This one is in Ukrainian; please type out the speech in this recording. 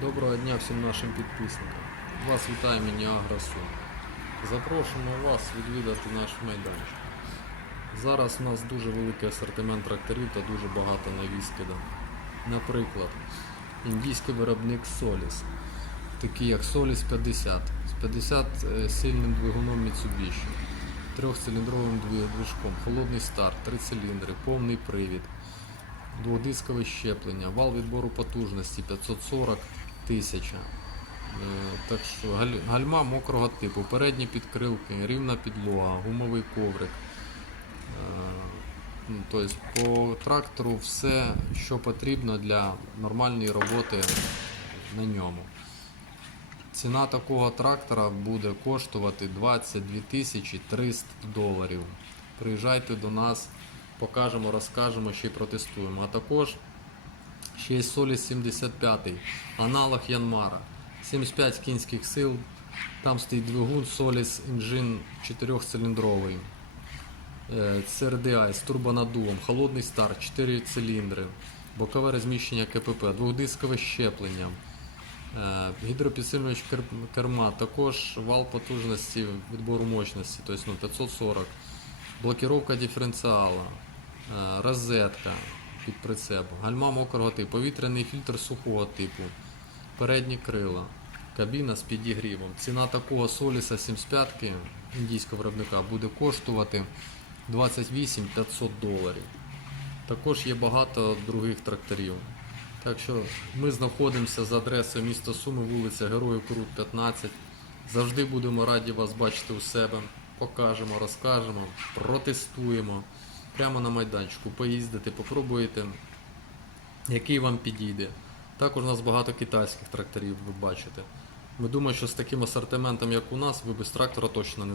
Доброго дня всім нашим підписникам. Вас вітає мені Агросу. Запрошуємо вас відвідати наш майданчик. Зараз у нас дуже великий асортимент тракторів та дуже багато навіски. Наприклад, індійський виробник Solis, такий як Solis 50 з 50 е, сильним двигуном Mitsubishi, трьохциліндровим движком, холодний старт, три циліндри, повний привід, дводискове щеплення, вал відбору потужності 540 тисяча. Е, Так що галь- гальма мокрого типу, передні підкрилки, рівна підлога, гумовий коврик. Е, ну, Тобто по трактору все, що потрібно для нормальної роботи на ньому. Ціна такого трактора буде коштувати 22 тисячі 300 доларів. Приїжджайте до нас, покажемо, розкажемо, ще й протестуємо. А також ще є Solis 75, аналог Янмара. 75 кінських сил. Там стоїть двигун Solis Engine 4-циліндровий. Е, CRDI з турбонаддувом, холодний старт, 4 циліндри, бокове розміщення КПП, двохдискове щеплення, е, гідропідсилювач керма, також вал потужності відбору мощності, тобто ну, 540, блокировка диференціала, е, розетка під прицеп, гальма мокрого типу, повітряний фільтр сухого типу, передні крила, кабіна з підігрівом. Ціна такого Соліса 75 індійського виробника буде коштувати 28 500 доларів. Також є багато других тракторів. Так що ми знаходимося за адресою міста Суми, вулиця Героїв Крут 15. Завжди будемо раді вас бачити у себе. Покажемо, розкажемо, протестуємо. Прямо на майданчику поїздите, попробуйте, який вам підійде. Також у нас багато китайських тракторів, ви бачите. Ми думаємо, що з таким асортиментом, як у нас, ви без трактора точно не